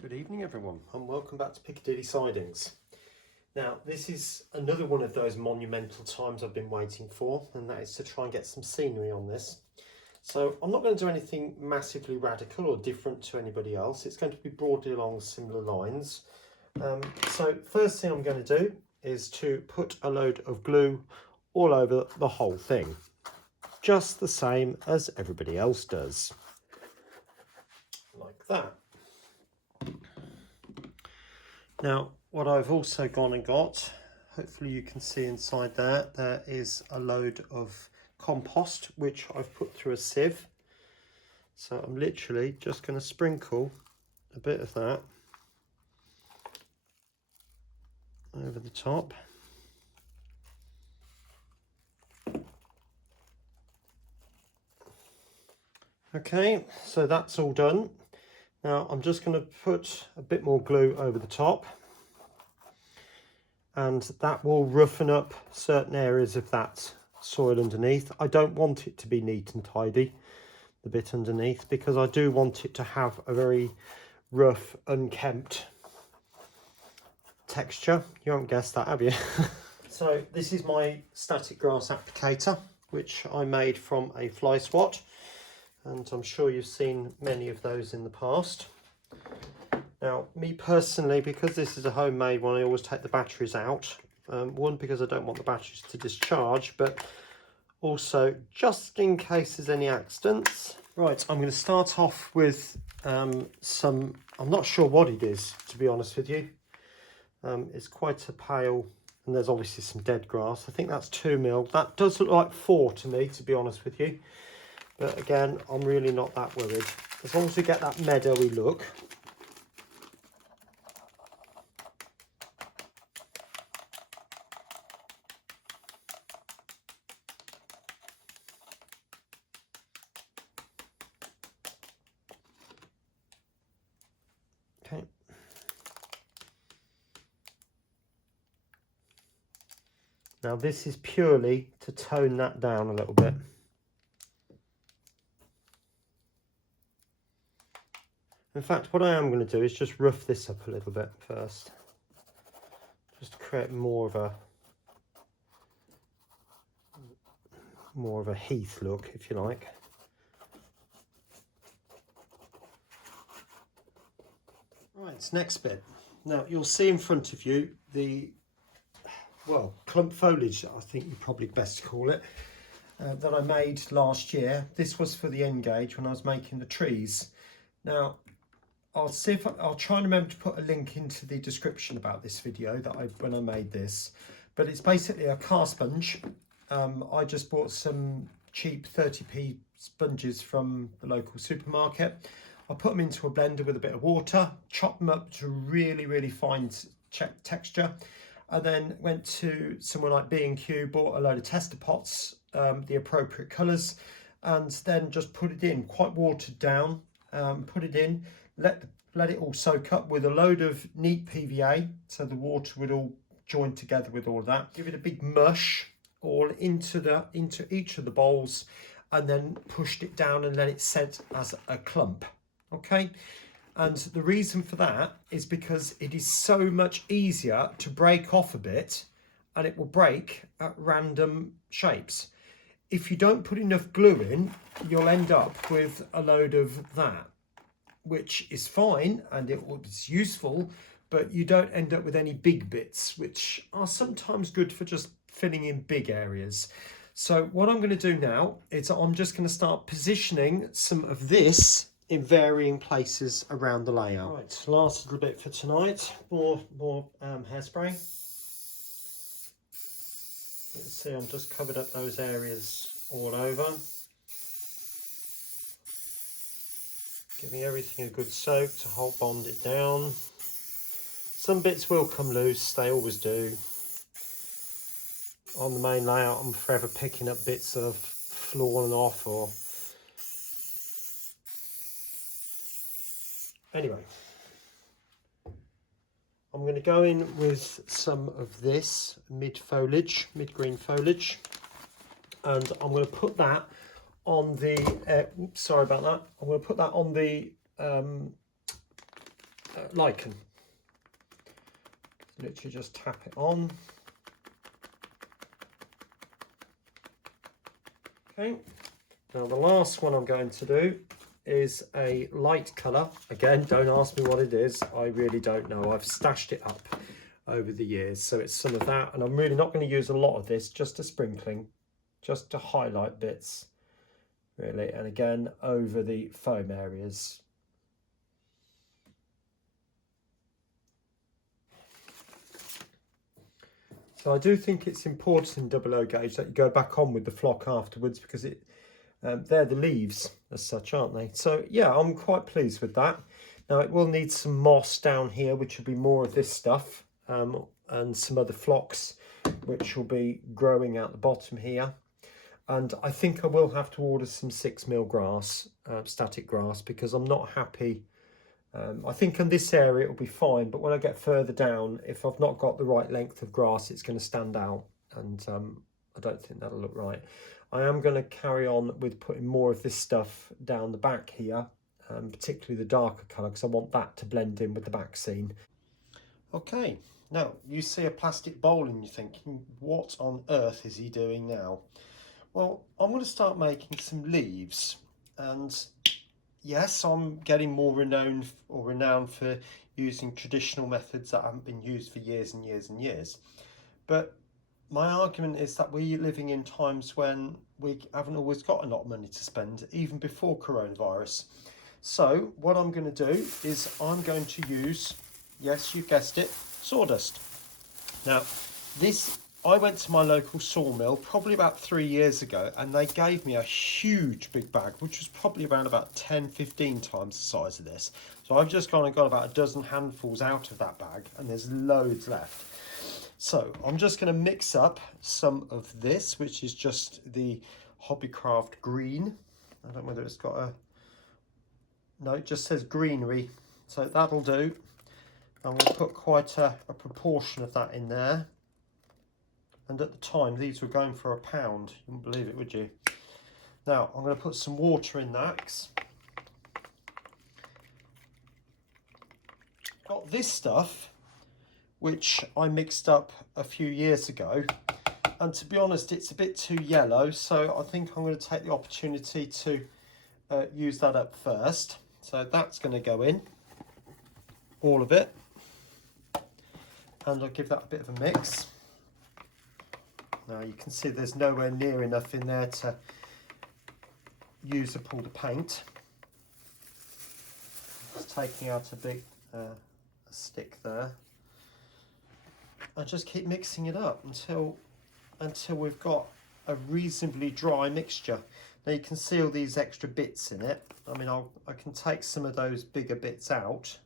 Good evening everyone and welcome back to Piccadilly Sidings. Now this is another one of those monumental times I've been waiting for, and that is to try and get some scenery on this. So I'm not going to do anything massively radical or different to anybody else. It's going to be broadly along similar lines. So first thing I'm going to do is to put a load of glue all over the whole thing, just the same as everybody else does, like that. Now what I've also gone and got, hopefully you can see inside there is a load of compost which I've put through a sieve. So I'm literally just going to sprinkle a bit of that over the top. Okay, so that's all done. Now I'm just going to put a bit more glue over the top, and that will roughen up certain areas of that soil underneath. I don't want it to be neat and tidy, the bit underneath, because I do want it to have a very rough, unkempt texture. You haven't guessed that, have you? So this is my static grass applicator, which I made from a fly swat, and I'm sure you've seen many of those in the past. Now, me personally, because this is a homemade one, I always take the batteries out. One, because I don't want the batteries to discharge, but also just in case there's any accidents. Right, I'm going to start off with some, I'm not sure what it is, to be honest with you. It's quite a pale, and there's obviously some dead grass. I think that's 2 mil. That does look like 4 to me, to be honest with you. But again, I'm really not that worried. As long as we get that meadowy look. Okay. Now this is purely to tone that down a little bit. In fact, what I am going to do is just rough this up a little bit first, just to create more of a heath look, if you like. Right, next bit. Now you'll see in front of you the, well, clump foliage, I think you probably best call it, that I made last year. This was for the N-gauge when I was making the trees. Now I'll see if I'll try and remember to put a link into the description about this video that when I made this, but it's basically a car sponge. I just bought some cheap 30p sponges from the local supermarket. I put them into a blender with a bit of water, chop them up to really fine texture, and then went to somewhere like B&Q, bought a load of tester pots, the appropriate colours, and then just put it in, quite watered down, put it in, let it all soak up with a load of neat PVA, so the water would all join together with all of that. Give it a big mush all into each of the bowls, and then pushed it down and let it set as a clump. Okay, and the reason for that is because it is so much easier to break off a bit, and it will break at random shapes. If you don't put enough glue in, you'll end up with a load of that, which is fine and it's useful, but you don't end up with any big bits, which are sometimes good for just filling in big areas. So what I'm going to do now is I'm just going to start positioning some of this in varying places around the layout. Right, last little bit for tonight, more hairspray. You can see I'm just covered up those areas all over, giving everything a good soak to hold bond it down. Some bits will come loose, they always do. On the main layout, I'm forever picking up bits that have fallen off or... Anyway, I'm going to go in with some of this mid-green foliage, and I'm going to put that on the, sorry about that, I'm going to put that on the lichen. Literally just tap it on. Okay, now the last one I'm going to do is a light colour. Again, don't ask me what it is, I really don't know. I've stashed it up over the years, so it's some of that, and I'm really not going to use a lot of this, just a sprinkling, just to highlight bits really, and again over the foam areas. So I do think it's important in double O gauge that you go back on with the flock afterwards, because it they're the leaves as such, aren't they? So yeah, I'm quite pleased with that. Now it will need some moss down here, which will be more of this stuff, and some other flocks which will be growing out the bottom here. And I think I will have to order some 6mm grass, static grass, because I'm not happy. I think in this area it will be fine, but when I get further down, if I've not got the right length of grass, it's going to stand out, and I don't think that'll look right. I am going to carry on with putting more of this stuff down the back here, particularly the darker colour, because I want that to blend in with the back scene. Okay, now you see a plastic bowl and you're thinking, what on earth is he doing now? Well, I'm going to start making some leaves, and yes, I'm getting more renowned for using traditional methods that haven't been used for years and years and years. But my argument is that we're living in times when we haven't always got a lot of money to spend, even before coronavirus. So what I'm going to do is I'm going to use, yes, you guessed it, sawdust. Now, I went to my local sawmill probably about 3 years ago, and they gave me a huge big bag, which was probably around about 10-15 times the size of this. So I've just gone and got about a dozen handfuls out of that bag, and there's loads left. So I'm just going to mix up some of this, which is just the Hobbycraft green. I don't know whether it's got a... No, it just says greenery. So that'll do. I'm going to put quite a proportion of that in there. And at the time, these were going for £1. You wouldn't believe it, would you? Now, I'm going to put some water in that. Got this stuff, which I mixed up a few years ago, and to be honest, it's a bit too yellow, so I think I'm going to take the opportunity to use that up first. So that's going to go in, all of it, and I'll give that a bit of a mix. Now you can see there's nowhere near enough in there to use up all the paint. Just taking out a big stick there. I just keep mixing it up until we've got a reasonably dry mixture. Now you can see all these extra bits in it. I mean, I can take some of those bigger bits out,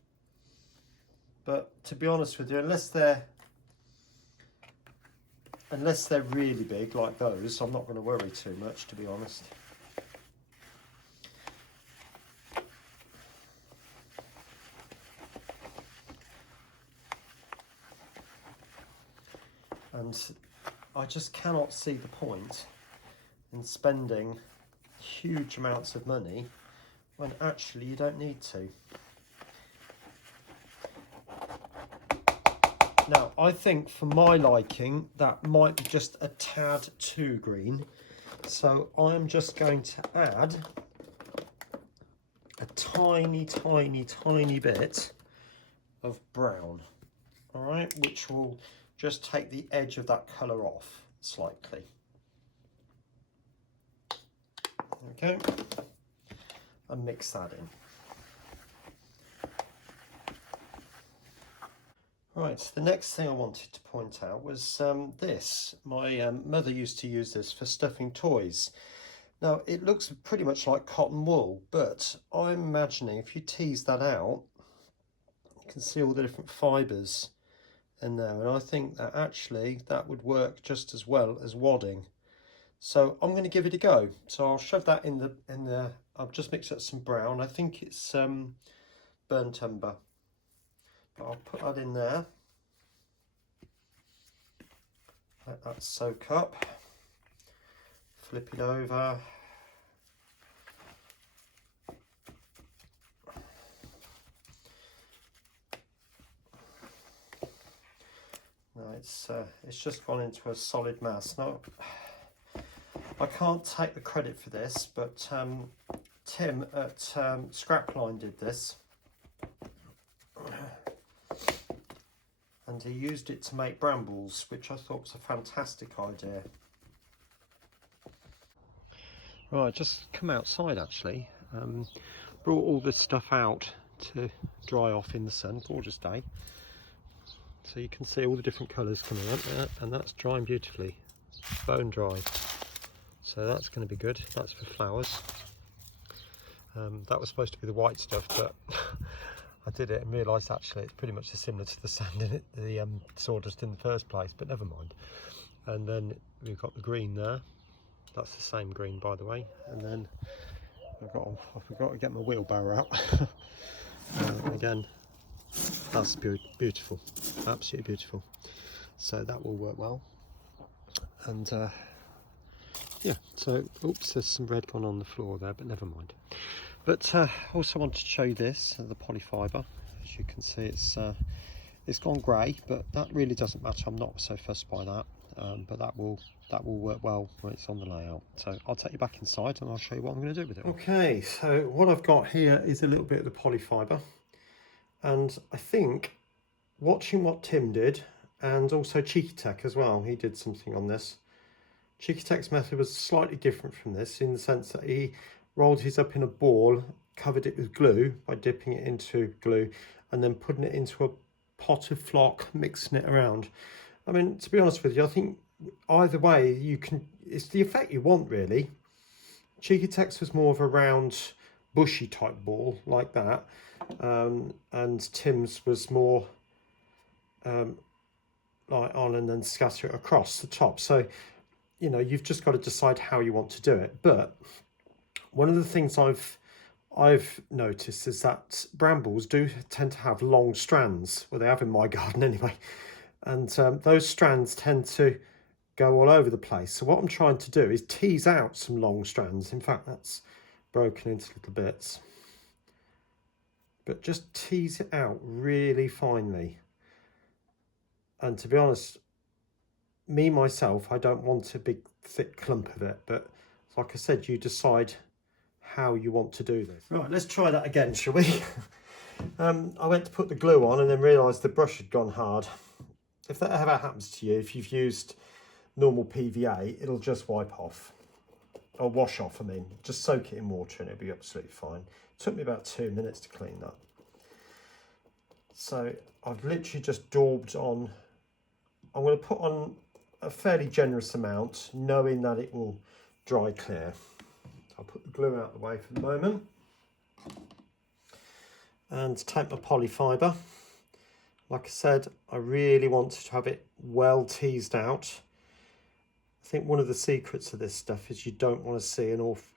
but to be honest with you, unless they're really big like those, I'm not going to worry too much, to be honest. And I just cannot see the point in spending huge amounts of money when actually you don't need to. Now, I think for my liking, that might be just a tad too green. So I'm just going to add a tiny, tiny, tiny bit of brown, all right, which will just take the edge of that colour off slightly. Okay, and mix that in. Right, the next thing I wanted to point out was this. My mother used to use this for stuffing toys. Now, it looks pretty much like cotton wool, but I'm imagining if you tease that out, you can see all the different fibres in there, and I think that actually that would work just as well as wadding. So I'm going to give it a go. So I'll shove that in the I've just mixed up some brown. I think it's burnt umber. But I'll put that in there. Let that soak up. Flip it over. it's just gone into a solid mass. Now, I can't take the credit for this, but Tim at Scrapline did this, and he used it to make brambles, which I thought was a fantastic idea. Right, just come outside actually. Brought all this stuff out to dry off in the sun. Gorgeous day. So you can see all the different colours coming up there, and that's drying beautifully, bone dry. So that's going to be good. That's for flowers. That was supposed to be the white stuff, but I did it and realised actually it's pretty much similar to the sand in it, the sawdust in the first place, but never mind. And then we've got the green there. That's the same green, by the way. And then I forgot to get my wheelbarrow out. Again, that's beautiful, absolutely beautiful. So that will work well. And yeah, so oops, there's some red gone on the floor there, but never mind. But also wanted to show you this, the polyfibre. As you can see, it's gone grey, but that really doesn't matter. I'm not so fussed by that. But that will work well when it's on the layout. So I'll take you back inside and I'll show you what I'm going to do with it. Okay, so what I've got here is a little bit of the polyfibre, and I think watching what Tim did, and also Cheekytec as well, he did something on this. Cheekytec's method was slightly different from this in the sense that he rolled his up in a ball, covered it with glue by dipping it into glue, and then putting it into a pot of flock, mixing it around. I mean, to be honest with you, I think either way, it's the effect you want, really. Cheekytec's was more of a round, bushy type ball, like that. And Tim's was more like on and then scatter it across the top. So, you know, you've just got to decide how you want to do it. But one of the things I've noticed is that brambles do tend to have long strands. Well, they have in my garden anyway. And those strands tend to go all over the place. So what I'm trying to do is tease out some long strands. In fact, that's broken into little bits. But just tease it out really finely. And to be honest, myself, I don't want a big thick clump of it. But like I said, you decide how you want to do this. Right, let's try that again, shall we? I went to put the glue on and then realised the brush had gone hard. If that ever happens to you, if you've used normal PVA, it'll just wipe off, or wash off, I mean. Just soak it in water and it'll be absolutely fine. It took me about 2 minutes to clean that. So I've literally just daubed on. I'm going to put on a fairly generous amount, knowing that it will dry clear. I'll put the glue out of the way for the moment. And take my polyfibre. Like I said, I really want to have it well teased out. I think one of the secrets of this stuff is you don't want to see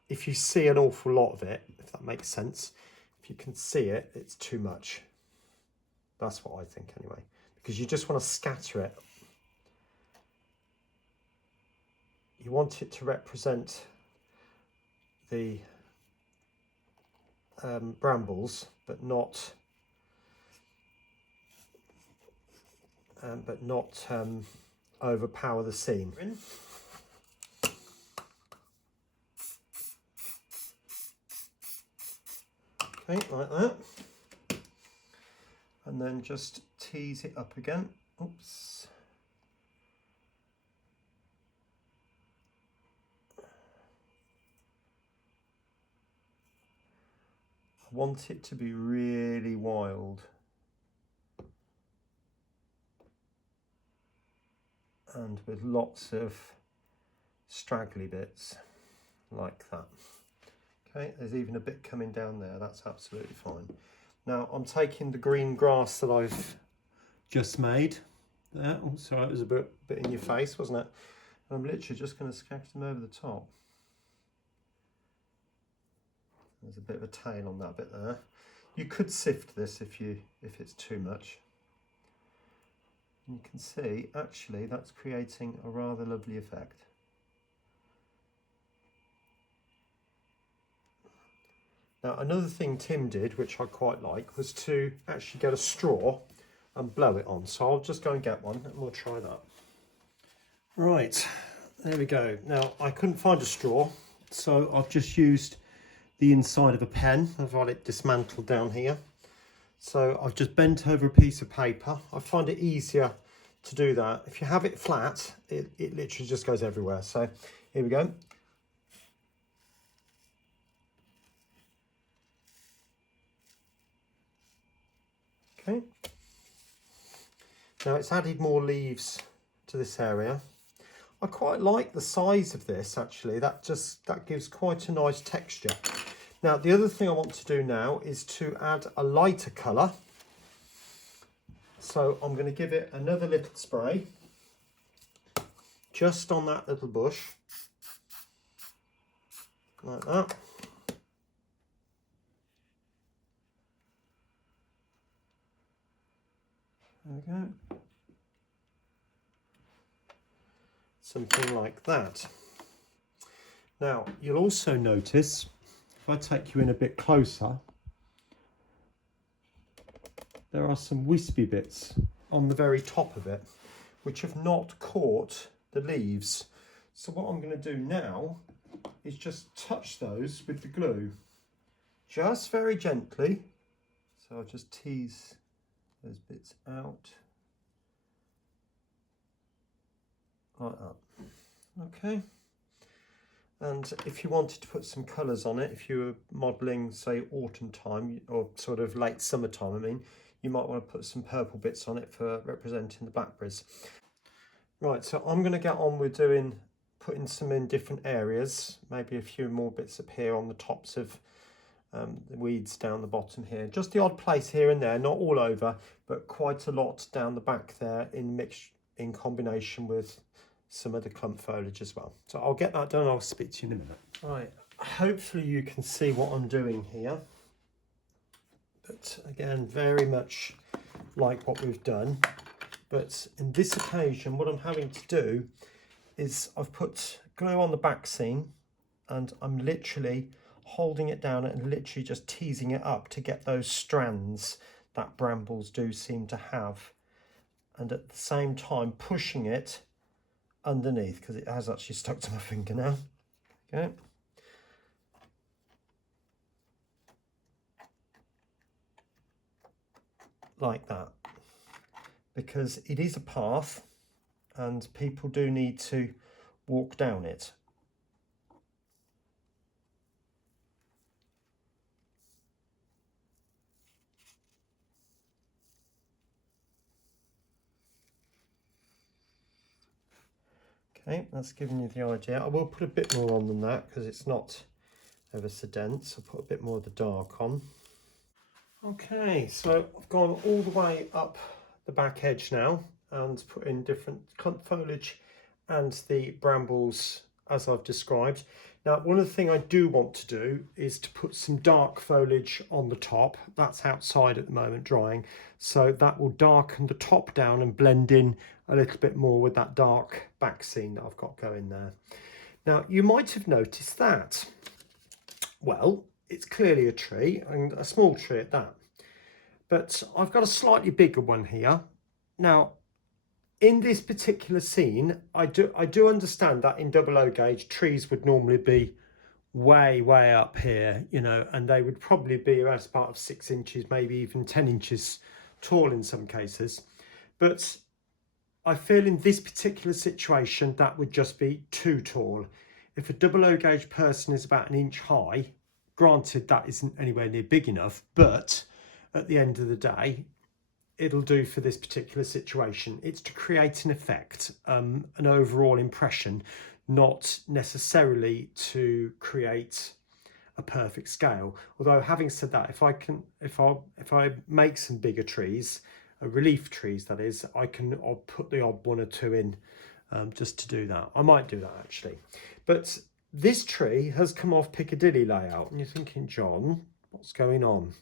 if you see an awful lot of it, if that makes sense, if you can see it, it's too much. That's what I think anyway, because you just want to scatter it. You want it to represent the brambles, but not overpower the scene. Okay, like that. And then just tease it up again. Oops. I want it to be really wild. And with lots of straggly bits like that. Okay, there's even a bit coming down there. That's absolutely fine. Now I'm taking the green grass that I've just made there. Oh, sorry, it was a bit in your face, wasn't it? And I'm literally just going to scatter them over the top. There's a bit of a tail on that bit there. You could sift this if it's too much. You can see, actually, that's creating a rather lovely effect. Now, another thing Tim did, which I quite like, was to actually get a straw, and blow it on. So I'll just go and get one and we'll try that. Right, there we go. Now I couldn't find a straw, so I've just used the inside of a pen. I've got it dismantled down here. So I've just bent over a piece of paper. I find it easier to do that. If you have it flat, it literally just goes everywhere. So here we go. Okay. Now it's added more leaves to this area. I quite like the size of this actually. That gives quite a nice texture. Now the other thing I want to do now is to add a lighter colour. So I'm going to give it another little spray just on that little bush, like that. There we go. Something like that. Now you'll also notice, if I take you in a bit closer, there are some wispy bits on the very top of it which have not caught the leaves. So what I'm going to do now is just touch those with the glue, just very gently. So I'll just tease those bits out like that. Okay. And if you wanted to put some colours on it, if you were modelling, say, autumn time or sort of late summertime, I mean, you might want to put some purple bits on it for representing the blackberries. Right, so I'm going to get on with putting some in different areas, maybe a few more bits up here on the tops of the weeds down the bottom here. Just the odd place here and there, not all over, but quite a lot down the back there in combination with some of the clump foliage as well. So I'll get that done. I'll speak to you in a minute. Right, hopefully you can see what I'm doing here. But again, very much like what we've done. But in this occasion, what I'm having to do is I've put glue on the back seam and I'm literally holding it down and literally just teasing it up to get those strands that brambles do seem to have. And at the same time pushing it underneath, because it has actually stuck to my finger now. Okay. Like that. Because it is a path and people do need to walk down it. Okay, that's giving you the idea. I will put a bit more on than that because it's not ever so dense. I'll put a bit more of the dark on. Okay, so I've gone all the way up the back edge now and put in different clump foliage and the brambles as I've described. Now, one of the things I do want to do is to put some dark foliage on the top. That's outside at the moment drying, so that will darken the top down and blend in a little bit more with that dark back scene that I've got going there. Now, you might have noticed that, well, it's clearly a tree, and a small tree at that. But I've got a slightly bigger one here. Now, in this particular scene, I do understand that in 00 gauge, trees would normally be way up here, you know, and they would probably be around about of 6 inches, maybe even 10 inches tall in some cases. But I feel in this particular situation, that would just be too tall. If a 00 gauge person is about 1 inch high, granted that isn't anywhere near big enough, but at the end of the day, it'll do for this particular situation. It's to create an effect, an overall impression, not necessarily to create a perfect scale. Although having said that, if I make some bigger trees, relief trees that is, I'll put the odd 1 or 2 in just to do that. I might do that actually. But this tree has come off Piccadilly layout, and you're thinking, John, what's going on?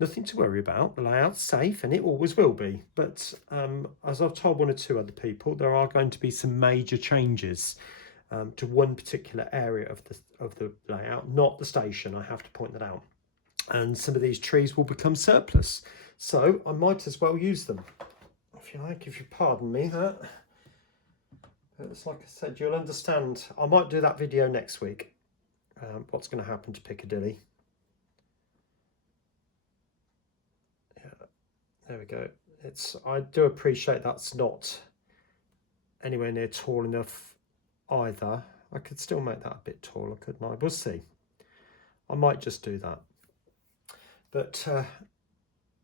Nothing to worry about. The layout's safe, and it always will be. But as I've told 1 or 2 other people, there are going to be some major changes to one particular area of the layout, not the station. I have to point that out. And some of these trees will become surplus. So I might as well use them, if you like, if you pardon me that. But it's like I said, you'll understand. I might do that video next week. What's going to happen to Piccadilly. Yeah, there we go. I do appreciate that's not anywhere near tall enough either. I could still make that a bit taller, couldn't I? We'll see. I might just do that. But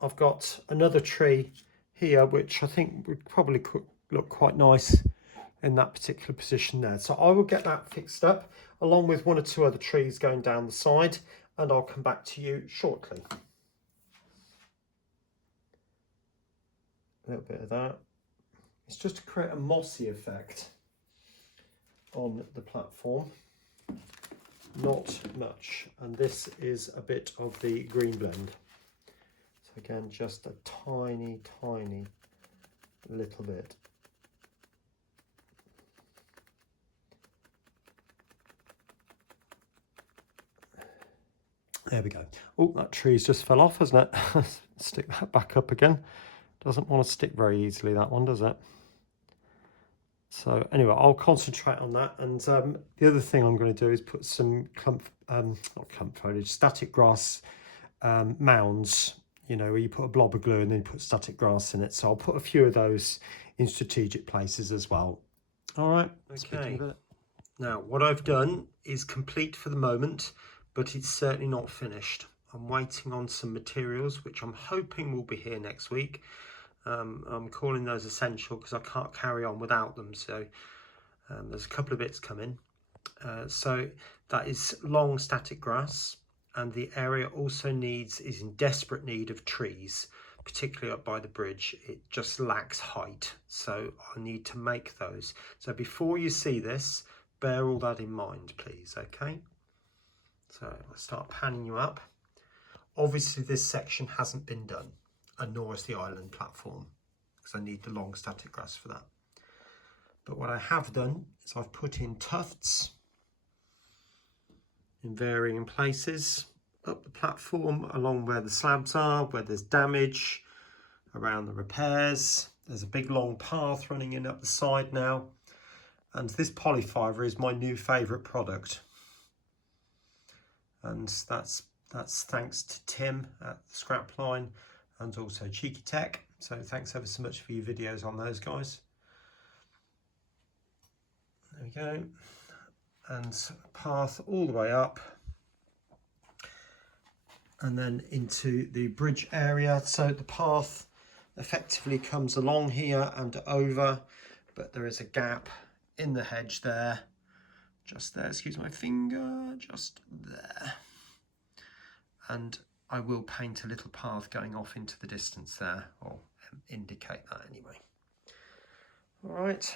I've got another tree here, which I think would probably look quite nice in that particular position there. So I will get that fixed up, along with 1 or 2 other trees going down the side, and I'll come back to you shortly. A little bit of that. It's just to create a mossy effect on the platform. Not much. And this is a bit of the green blend. So again, just a tiny, tiny little bit. There we go. Oh, that tree's just fell off, hasn't it? Stick that back up again. Doesn't want to stick very easily, that one, does it? So anyway, I'll concentrate on that. And the other thing I'm going to do is put some not clump foliage, static grass mounds, you know, where you put a blob of glue and then you put static grass in it. So I'll put a few of those in strategic places as well. All right. Okay. Now, what I've done is complete for the moment, but it's certainly not finished. I'm waiting on some materials, which I'm hoping will be here next week. I'm calling those essential because I can't carry on without them. So there's a couple of bits coming. So that is long static grass, and the area also is in desperate need of trees, particularly up by the bridge. It just lacks height, so I need to make those. So before you see this, bear all that in mind, please. Okay. So I'll start panning you up. Obviously this section hasn't been done, and nor is the island platform, because I need the long static grass for that. But what I have done is I've put in tufts in varying places up the platform, along where the slabs are, where there's damage, around the repairs. There's a big long path running in up the side now, and this polyfibre is my new favourite product. And that's thanks to Tim at Scrapline and also Cheekytec. So thanks ever so much for your videos on those guys. There we go. And path all the way up. And then into the bridge area. So the path effectively comes along here and over, but there is a gap in the hedge there. Just there, excuse my finger, just there. And I will paint a little path going off into the distance there, or indicate that anyway. All right.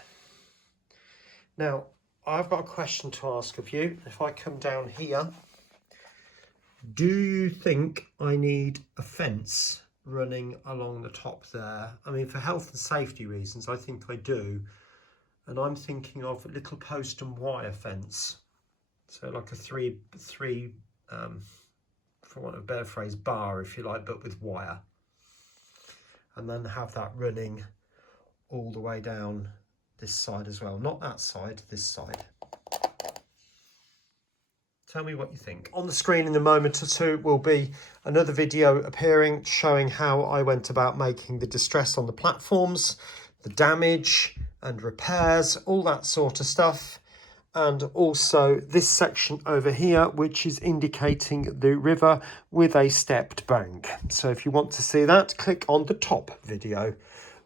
Now, I've got a question to ask of you. If I come down here, do you think I need a fence running along the top there? I mean, for health and safety reasons, I think I do. And I'm thinking of a little post and wire fence. So like a three for want of a better phrase, bar, if you like, but with wire. And then have that running all the way down this side as well. Not that side, this side. Tell me what you think. On the screen in a moment or two will be another video appearing showing how I went about making the distress on the platforms, the damage and repairs, all that sort of stuff. And also this section over here, which is indicating the river with a stepped bank. So if you want to see that, click on the top video.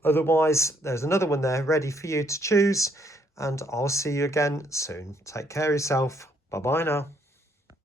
Otherwise, there's another one there ready for you to choose, and I'll see you again soon. Take care of yourself. Bye-bye now.